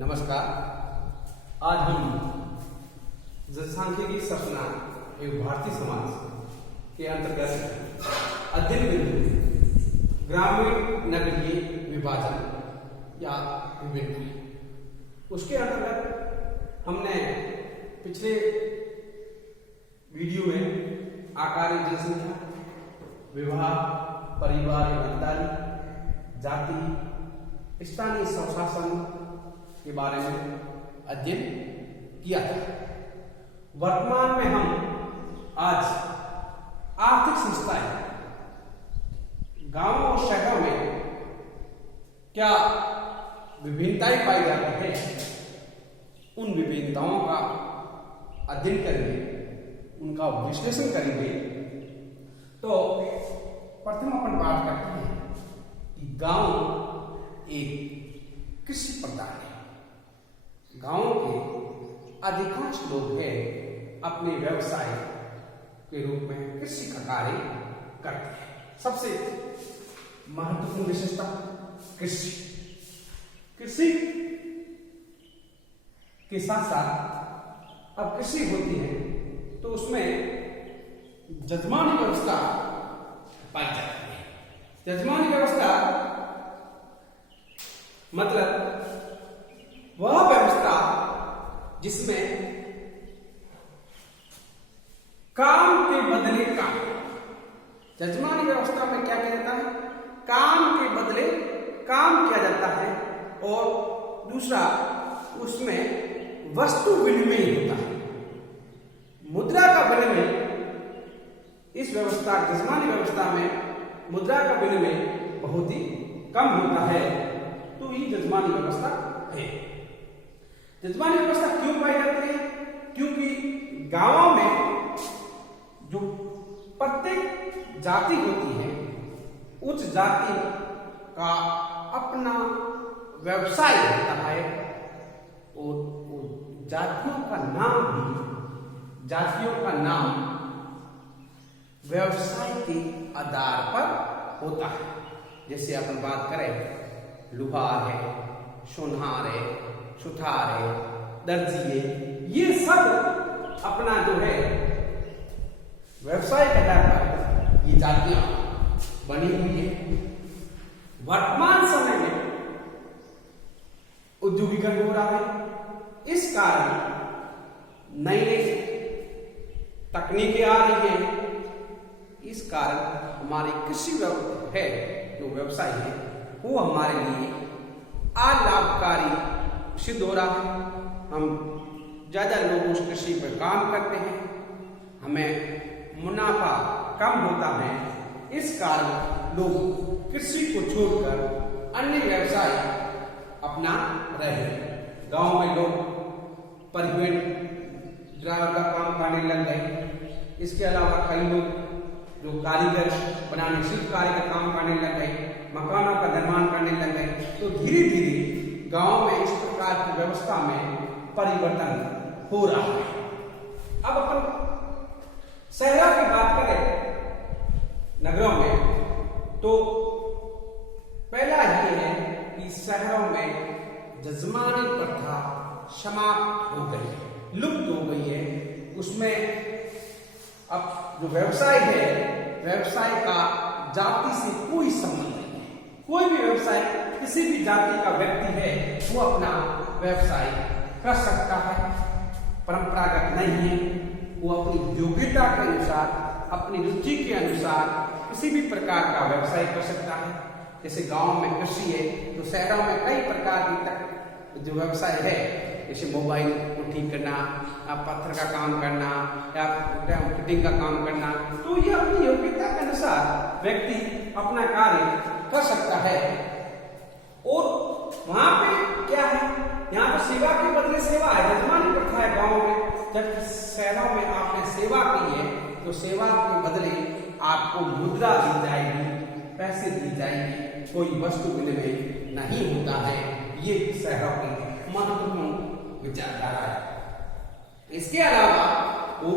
नमस्कार। आज हम जनसांख्यिकी सपना एवं भारतीय समाज के अंतर्गत अध्ययन बिंदु ग्रामीण नगरीय विभाजन या विभिन्न उसके अंतर्गत हमने पिछले वीडियो में आकारी जनसंख्या, विवाह, परिवार ईमानदारी, जाति, स्थानीय स्वशासन के बारे में अध्ययन किया था। वर्तमान में हम आज आर्थिक संस्थाएं गांवों और शहरों में क्या विभिन्नताएं पाई जाती है, उन विभिन्नताओं का अध्ययन करेंगे, उनका विश्लेषण करेंगे। तो प्रथम अपन बात करते हैं कि गांव एक कृषि प्रधान है। गांव के अधिकांश लोग हैं अपने व्यवसाय के रूप में कृषि का कार्य करते हैं। सबसे महत्वपूर्ण विशेषता कृषि के साथ साथ अब कृषि होती है तो उसमें जजमानी व्यवस्था पाई जाती है। जजमानी व्यवस्था मतलब वह व्यवस्था जिसमें काम के बदले काम। जजमानी व्यवस्था में क्या किया जाता है? काम के बदले काम किया जाता है। और दूसरा, उसमें वस्तु विनिमय होता है, मुद्रा का विनिमय। इस व्यवस्था, जजमानी व्यवस्था में मुद्रा का विनिमय बहुत ही कम होता है। तो ये जजमानी व्यवस्था है। जजमानी व्यवस्था क्यों पाई जाती है? क्योंकि गांवों में जो प्रत्येक जाति होती है, उस जाति का अपना व्यवसाय होता है और जातियों का नाम व्यवसाय के आधार पर होता है। जैसे अपन बात करें, लुहार है, सोनहार है, सुथार है, दर्जी है, ये सब अपना जो है व्यवसाय के आधार पर ये जातियां बनी हुई है। वर्तमान समय में औद्योगिकरण हो रहा है। इस कारण नई तकनीकें आ रही हैं। इस कारण हमारी कृषि है जो व्यवसाय है वो हमारे लिए अलाभकारी सिद्ध हो रहा है। हम ज्यादा लोग उस कृषि पर काम करते हैं, हमें मुनाफा कम होता है। इस कारण लोग कृषि को छोड़कर अन्य व्यवसाय अपना रहे हैं। गांव में लोग परिवहन ड्राइवर का काम करने लग गए। इसके अलावा कई लोग जो कारीगर बनाने, शिल्प कार्य का काम करने लग गए, मकानों का निर्माण करने लग गए। तो धीरे धीरे गांव में इस प्रकार की व्यवस्था में परिवर्तन हो रहा है। अब अपन शहरों की बात करें, नगरों में, तो पहला ये है कि शहरों में जजमानी प्रथा समाप्त हो गई है, लुप्त हो गई है। उसमें अब जो व्यवसाय है, व्यवसाय का जाति से कोई संबंध नहीं है। कोई भी व्यवसाय, किसी भी जाति का व्यक्ति है वो अपना व्यवसाय कर सकता है, परंपरागत नहीं है। वो अपनी योग्यता के अनुसार, अपनी रुचि के अनुसार किसी भी प्रकार का व्यवसाय कर सकता है। जैसे गांव में कृषि है तो शहरों में कई प्रकार की जो व्यवसाय है, जैसे मोबाइल को ठीक करना, पत्थर का काम करना या फिटिंग का काम करना। तो ये अपनी योग्यता के अनुसार व्यक्ति अपना कार्य कर सकता है। और वहां पे क्या है, यहाँ पर सेवा के बदले सेवा है, जजमानी प्रथा है गाँव में। जब शहरों में आपने सेवा की है तो सेवा के बदले आपको मुद्रा दी जाएगी, पैसे दी जाएंगे, कोई वस्तु विनिमय नहीं होता है। ये शहरों की महत्वपूर्ण विचारधारा है। इसके अलावा वो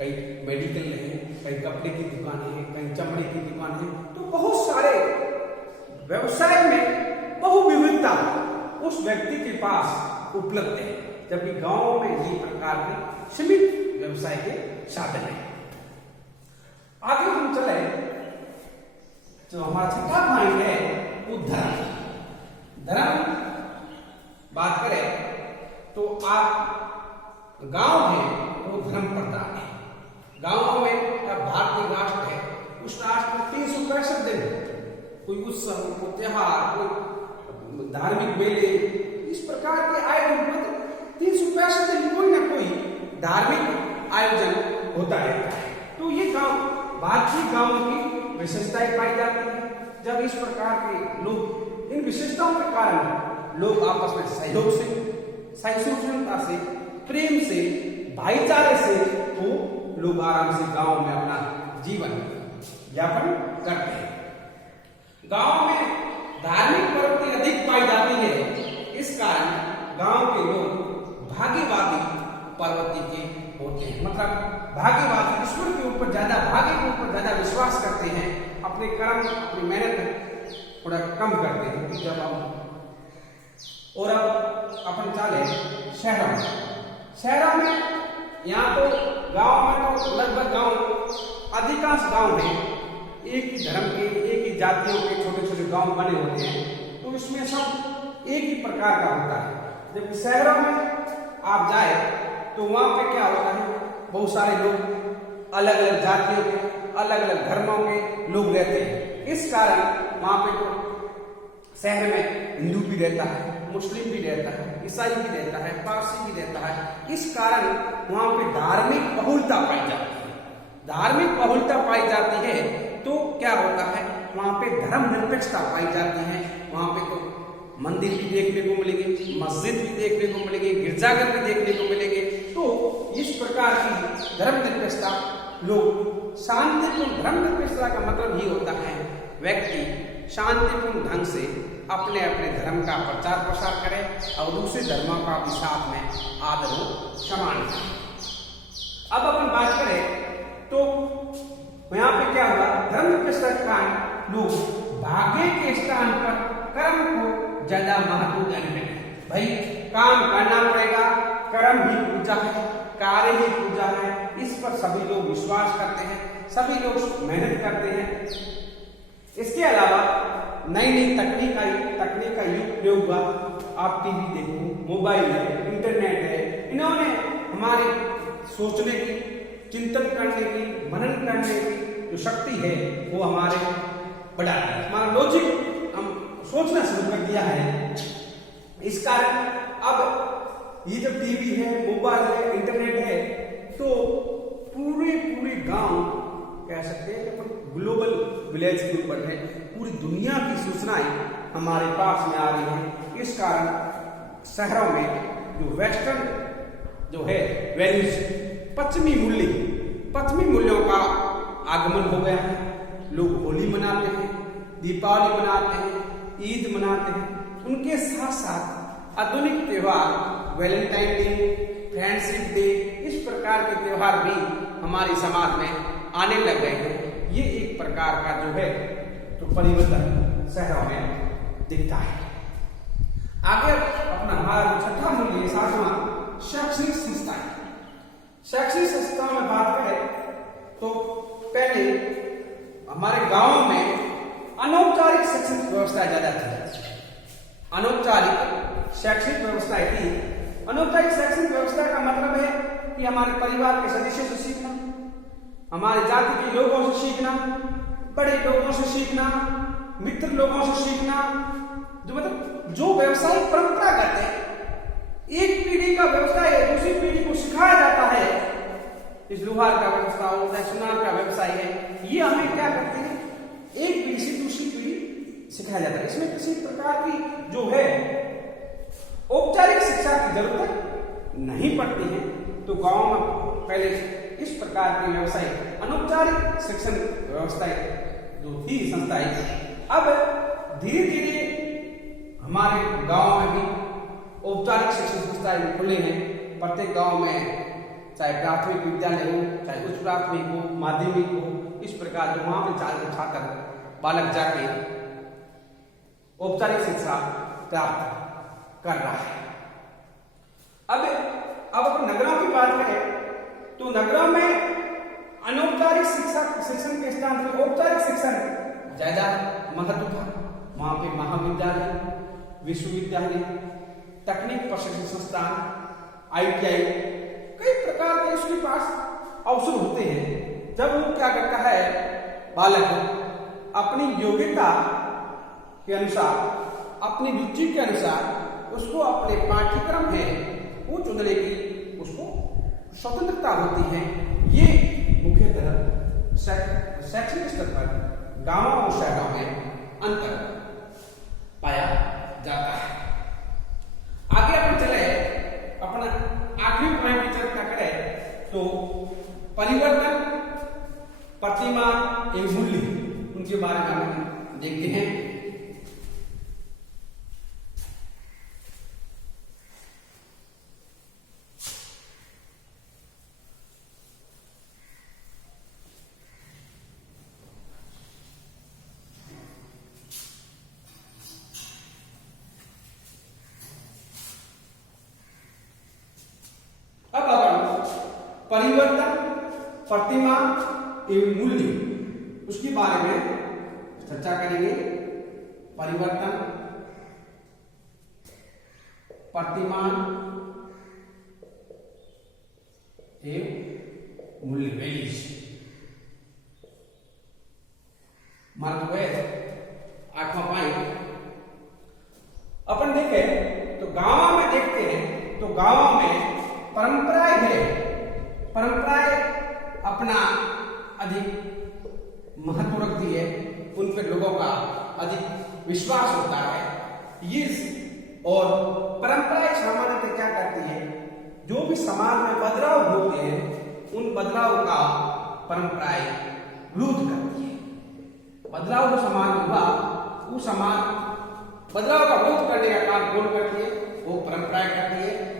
कई मेडिकल है, कई कपड़े की दुकानें हैं, कई चमड़े की दुकान है। तो बहुत सारे व्यवसाय में बहु विविधता उस व्यक्ति के पास उपलब्ध है, जबकि गांव में ये प्रकार के सीमित व्यवसाय के साधन है। आगे हम चले, जो हमारा छठा पॉइंट है वो धर्म। बात करें तो आप गांव है वो धर्म प्रधान है। गांव में अब भारतीय राष्ट्र है, उस राष्ट्र में 365 दिन कोई उत्सव, कोई त्योहार, कोई धार्मिक मेले, इस प्रकार के आयोजन में 365 दिन कोई ना कोई धार्मिक आयोजन होता रहता है। तो ये भारतीय गांवों की विशेषताएं पाई जाती है। जब इस प्रकार के लोग, इन विशेषताओं के कारण लोग आपस में सहयोग से, सहिष्णुता से, प्रेम से, भाईचारे से तो लोग आराम से गांव में अपना जीवन यापन करते हैं। गांव में धार्मिक प्रवृत्ति अधिक पाई जाती है, इस कारण गांव के लोग भाग्यवादी प्रवृत्ति के होते हैं। मतलब भाग्यवादी, ईश्वर के ऊपर ज्यादा, भाग्य के ऊपर ज्यादा विश्वास करते हैं, अपने कर्म, अपनी मेहनत थोड़ा कम करते हैं। जब हम और अब अपन चाले शहरों में, यहाँ तो गांव में तो लगभग अधिकांश गांव में एक ही धर्म के, एक ही जातियों के छोटे छोटे गांव बने होते हैं, तो इसमें सब एक ही प्रकार का होता है। जबकि शहरों में आप जाए तो वहां पे क्या होता है, बहुत सारे लोग अलग अलग जातियों के, अलग अलग धर्मों के लोग रहते हैं। इस कारण वहां पे तो शहर में हिंदू भी रहता है, मुस्लिम भी रहता है, ईसाई भी रहता है, पारसी भी रहता है। इस कारण वहां पे धार्मिक बहुलता पाई जाती है। धार्मिक बहुलता पाई जाती है तो क्या होता है, वहां पे धर्म निरपेक्षता पाई जाती है। वहां पे तो मंदिर भी देखने को मिलेंगे, मस्जिद भी देखने को मिलेंगे, गिरजाघर भी देखने को मिलेंगे। तो इस प्रकार की धर्म निरपेक्षता, लोग शांतिपूर्ण, धर्म निरपेक्षता का मतलब ही होता है व्यक्ति शांतिपूर्ण ढंग से अपने अपने धर्म का प्रचार प्रसार करे और दूसरे धर्मों का भी साथ में आदर और सम्मान करे। अब अपन बात करें तो यहाँ पे क्या हुआ, धर्म निरपेक्षता के कारण लोग भाग्य के स्थान पर कर्म को ज्यादा महत्व देने लगे। भाई काम करना पड़ेगा, कर्म ही पूजा है, कार्य ही पूजा है, इस पर सभी लोग विश्वास करते हैं, सभी लोग मेहनत करते हैं। इसके अलावा नई नई तकनीक का प्रयोग हुआ। आप टीवी देखो, मोबाइल है, इंटरनेट है, इन्होंने हमारे सोचने की, चिंतन करने की, मनन करने की जो शक्ति है वो हमारे बढ़ा है, हमारा लॉजिक हम सोचना शुरू कर दिया है। इस कारण अब ये जब टीवी है, मोबाइल है, इंटरनेट है, तो पूरे गांव कह सकते हैं कि ग्लोबल विलेज के ऊपर है, पूरी दुनिया की सूचनाएं हमारे पास में आ रही हैं। इस कारण शहरों में जो वेस्टर्न जो है वैल्यूज, पश्चिमी मूल्यों का आगमन हो गया है। लोग होली मनाते हैं, दीपावली मनाते हैं, ईद मनाते हैं, उनके साथ साथ आधुनिक त्योहार, वैलेंटाइन डे, फ्रेंडशिप डे, इस प्रकार के त्योहार भी हमारे समाज में आने लग गए हैं। ये एक प्रकार का जो है तो परिवर्तन शहरों में दिखता है। आगे अपना हमारा छठा मूल्य, सातवां, शैक्षणिक संस्थाएं। शैक्षणिक संस्थाओं में बात करें तो पहले हमारे गांवों में अनौपचारिक शैक्षणिक व्यवस्था ज्यादा थी। अनौपचारिक शैक्षणिक व्यवस्थाएं थी। अनौपचारिक शैक्षणिक व्यवस्था का मतलब है कि हमारे परिवार के सदस्यों से सीखना, हमारे जाति के लोगों से सीखना, बड़े लोगों से सीखना, मित्र लोगों से सीखना, जो मतलब जो व्यवसायिक परंपरागत है, एक पीढ़ी का व्यवसाय है, दूसरी पीढ़ी को सिखाया जाता है। इस लोहार का व्यवसाय होता है, सुनार का व्यवसाय है, ये हमें क्या करते हैं, एक पीढ़ी से दूसरी पीढ़ी सिखाया जाता है। इसमें किसी प्रकार की जो है औपचारिक शिक्षा की जरूरत नहीं पड़ती है। तो गांव में पहले इस प्रकार की व्यवसाय, अनौपचारिक शिक्षण व्यवस्थाएं जो थी संस्थाएं, अब धीरे धीरे हमारे गांव में भी औपचारिक शिक्षण संस्थाएं खुले हैं। प्रत्येक गांव में चाहे प्राथमिक विद्यालय हो, चाहे उच्च प्राथमिक हो, माध्यमिक हो, इस प्रकार जो वहां पे छात्र बालक जाके औपचारिक शिक्षा प्राप्त कर रहा है। अब अपन नगरों की बात करें तो नगरों में अनौपचारिक शिक्षण के स्थान पर औपचारिक शिक्षण ज्यादा महत्व था। वहां पे महाविद्यालय, विश्वविद्यालय, तकनीक प्रशिक्षण संस्थान, ITI, कई प्रकार के इसके पास अवसर होते हैं। जब वो क्या करता है, बालक अपनी योग्यता के अनुसार, अपनी रुचि के अनुसार उसको अपने पाठ्यक्रम में वो चुनने की उसको स्वतंत्रता होती है। ये मुख्यतः शैक्षणिक स्तर पर गांवों और शहरों में अंतर पाया जाता है। आगे अपन चले, अपना आखिरी पॉइंट की चर्चा करें तो परिवर्तन, प्रतिमा एवं मूल्य, उनके बारे में हम देखते हैं। परिवर्तन, प्रतिमा एवं मूल्य, उसके बारे में चर्चा करेंगे। परिवर्तन, प्रतिमा एवं मूल्य, वैल्यूज। मार्क वेद 8वां पॉइंट अपन देखें तो गांवों में देखते हैं तो गांवों में परंपराएं है, परंपराएं अपना अधिक महत्व रखती है, उन पर लोगों का अधिक विश्वास होता है। ये और परंपराएं सामान्यतः क्या करती है, जो भी समाज में बदलाव होते हैं उन बदलाव का परंपराएं विरोध करती है। बदलाव जो समाज में हुआ, वो समाज बदलाव का विरोध करने का काम कौन करती है, वो परंपराएं करती है।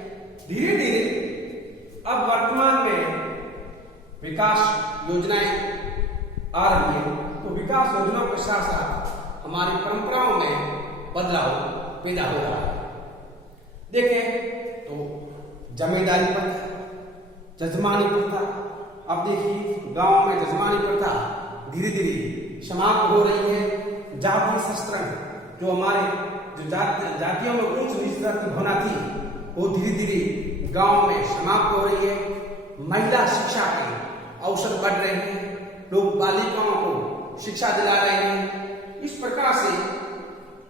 धीरे धीरे अब वर्तमान में विकास योजनाएं आ रही है, तो विकास योजनाओं के साथ साथ हमारी परंपराओं में बदलाव पैदा हो रहा है। देखें तो जमींदारी प्रथा, जजमानी प्रथा, अब देखिए गांव में जजमानी प्रथा धीरे धीरे समाप्त हो रही है। जातीय शस्त्रण, जो हमारे जो जातियों में उच्च नीच की भावना थी, वो धीरे धीरे गांव में समाप्त हो रही है। महिला शिक्षा के अवसर बढ़ रहे हैं, लोग बालिकाओं को शिक्षा दिला रहे हैं। इस प्रकार से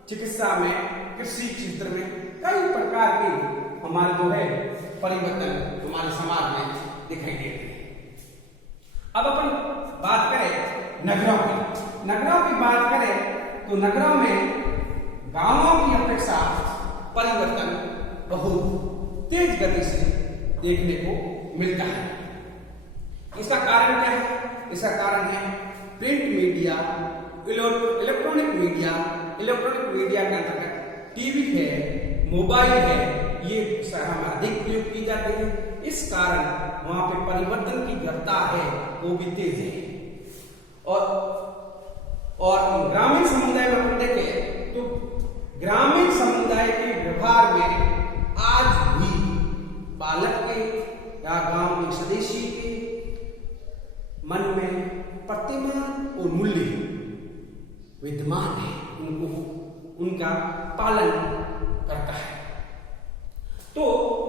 चिकित्सा में, कृषि क्षेत्र में कई प्रकार के हमारे जो है परिवर्तन हमारे समाज में दिखाई देते हैं। अब अपन बात करें नगरों की। नगरों की बात करें तो नगरों में गांवों की अपेक्षा परिवर्तन बहुत तेज गति से देखने को मिलता है। इसका कारण क्या है? इसका कारण है print media, electronic media. Electronic media के अंतर्गत टीवी है, मोबाइल है, ये अधिक प्रयोग की जाते हैं। इस कारण वहां पे परिवर्तन की रफ्तार है वो भी तेज है। और ग्रामीण समुदाय में अपन देखें तो ग्रामीण समुदाय के व्यवहार में आज भी बालक के या गांव के सदस्य के मन में प्रतिमा और मूल्य विद्यमान है, उनका पालन करता है। तो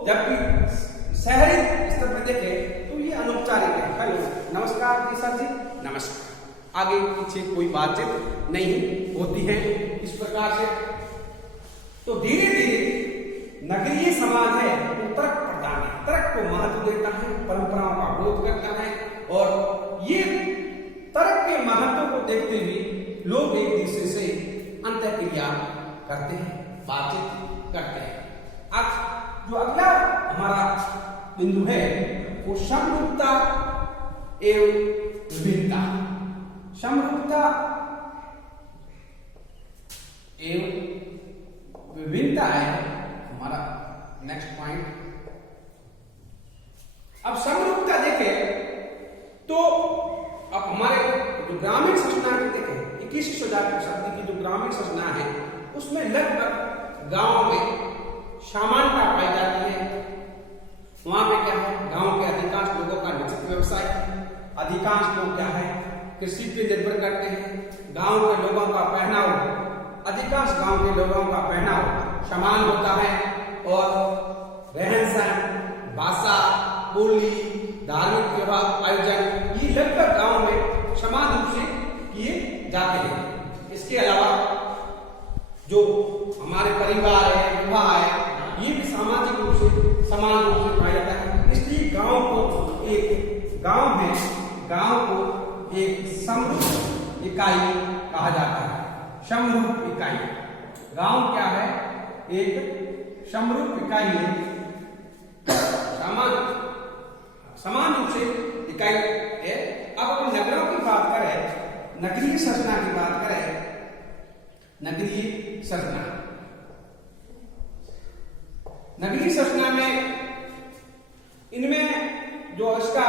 जबकि शहरी स्तर पर देखें तो ये अनौपचारिक है। हेलो, नमस्कार सर जी, नमस्कार, आगे पीछे कोई बातचीत नहीं होती है इस प्रकार से। तो धीरे धीरे नगरीय समाज है वो तर्क प्रधान है, तर्क को महत्व देता है, परंपराओं का विरोध करता है। और ये तर्क के महत्व को देखते हुए लोग एक दूसरे से अंतःक्रिया करते हैं, बातचीत करते हैं। अब जो अगला हमारा बिंदु है वो समरूपता एवं विभिन्नता। समरूपता एवं विभिन्नता है हमारा नेक्स्ट पॉइंट। अब समरूपता देखें तो अब हमारे जो ग्रामीण सूचना की देखें 21वीं शताब्दी की जो ग्रामीण सूचना है उसमें लगभग गांव में समानता पाई जाती है। वहां पे क्या है, गांव के अधिकांश लोगों का निश्चित व्यवसाय है, अधिकांश लोग क्या है कृषि पे निर्भर करते हैं। गांव के लोगों का पहनाव, अधिकांश गांव के लोगों का पहनाव समान होता है और रहन सहन, भाषा, बोली, धार्मिक व्यवहार, आयोजन ये लगभग गांव में समान रूप से किए जाते हैं। इसके अलावा जो हमारे परिवार है, विवाह है, ये भी सामाजिक रूप से समान रूप से पाया जाता है। इसलिए गांव को एक समरूप इकाई कहा जाता है। समरूप इकाई, गांव क्या है, एक समरूप इकाई है, समान रूप से इकाई है। अब अपन नगरों की बात करें, नगरीय संरचना की बात करें, नगरीय संरचना, नगरीय संरचना में इनमें जो इसका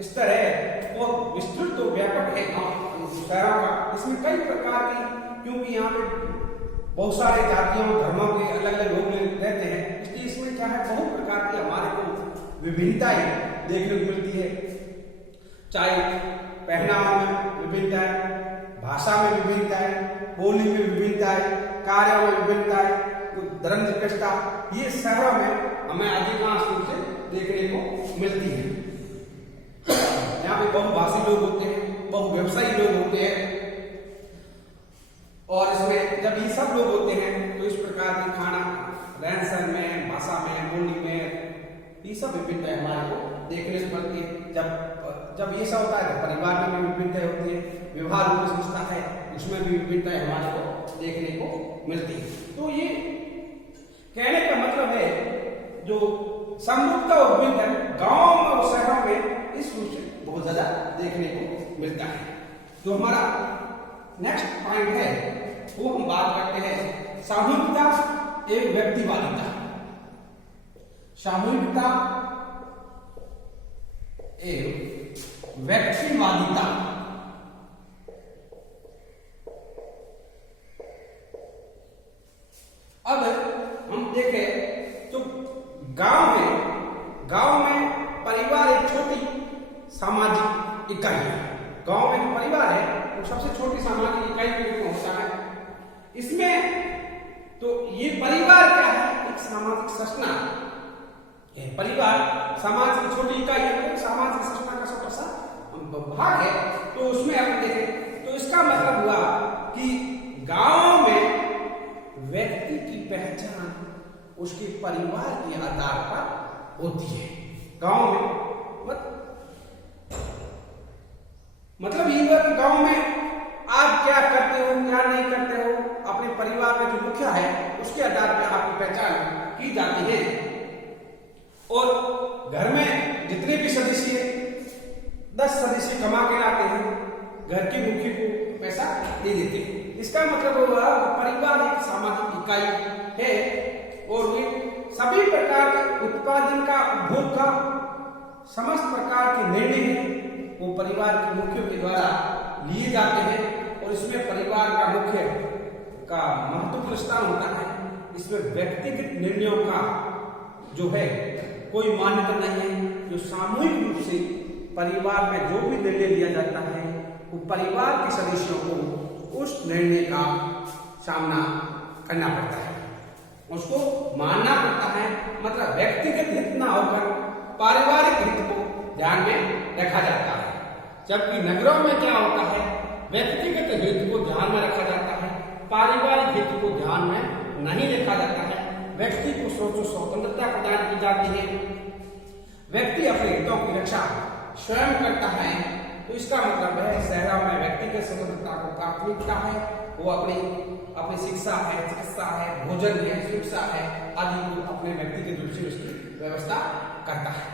स्तर है वो विस्तृत तो व्यापक है शहरों का। इसमें कई प्रकार की, क्योंकि यहाँ पे बहुत सारे जातियों धर्मों के अलग अलग लोग रहते हैं, इसलिए इसमें क्या है बहुत प्रकार की हमारे को विभिन्नताएं देखने को मिलती है। चाहे पहनाव में विभिन्नता है, भाषा में विभिन्नता है, बोली में विभिन्नता है, कार्यों में विभिन्नता है, धर्म निरपेक्षता, ये शहरों में हमें अधिकांश रूप से देखने को मिलती है। यहाँ पे बहुभाषी लोग होते हैं, बहुव्यवसायी लोग होते हैं, और इसमें जब ये सब लोग होते हैं तो इस प्रकार की खाना, रहन सहन में, भाषा में, बोली में, ये सब विभिन्नताएं हमारे को देखने को मिलती है। जब ये सब होता है तो परिवार में भी विभिन्नताएं होती है, व्यवहार रूप संस्था है उसमें भी विभिन्नताएं हमारे को देखने को मिलती है। तो ये कहने का मतलब है जो समरूपता और विभिन्नता गांव और शहरों में इस रूप से बहुत ज्यादा देखने को मिलता है। जो हमारा नेक्स्ट पॉइंट है वो हम बात करते हैं सामूहिकता एवं व्यक्तिवादिता। सामूहिकता एवं व्यक्तिवादिता। अब हम देखें तो गांव में परिवार एक छोटी सामाजिक इकाई है। गांव में जो परिवार है वो सबसे छोटी सामाजिक इकाई के रूप में होता है। इसमें तो ये परिवार क्या है, एक सामाजिक संरचना है। परिवार समाज की छोटी इकाई है, तो सामाजिक संरचना का छोटा सा भाग है। तो उसमें हम देखें तो इसका मतलब हुआ कि गांव में व्यक्ति की पहचान उसके परिवार के आधार पर होती है। गांव में मतलब ये कि गांव में आप क्या करते हो, क्या नहीं करते हो, अपने परिवार में जो मुखिया है उसके आधार पर आपकी पहचान की जाती है। और घर में जितने भी सदस्य 10 सदस्य कमा के लाते हैं, घर के मुखिया को पैसा दे देते हैं। इसका मतलब हुआ परिवार एक सामाजिक इकाई है और ये सभी प्रकार के उत्पादन का, उपभोग का, समस्त प्रकार के निर्णय वो परिवार के मुखियों के द्वारा लिए जाते हैं। और इसमें परिवार का मुख्य का महत्वपूर्ण स्थान होता है। इसमें व्यक्तिगत निर्णयों का जो है कोई मान्यता नहीं है। जो सामूहिक रूप से परिवार में जो भी निर्णय लिया जाता है वो परिवार के सदस्यों को उस निर्णय का सामना करना पड़ता है, उसको मानना पड़ता है। मतलब व्यक्तिगत हित न होकर पारिवारिक हित को ध्यान में रखा जाता है। जबकि नगरों में क्या होता है, व्यक्तिगत हित को ध्यान में रखा जाता है, पारिवारिक हित को ध्यान में नहीं रखा जाता है। व्यक्ति को स्वतंत्रता प्रदान की जाती है, व्यक्ति अपने हितों की रक्षा स्वयं करता है। तो इसका मतलब है शहरों में व्यक्तिगत स्वतंत्रता को प्राथमिकता है। वो अपनी शिक्षा है, चिकित्सा है, भोजन है, शिक्षा है आदि को अपने व्यक्तिगत रूप से उसकी व्यवस्था करता है।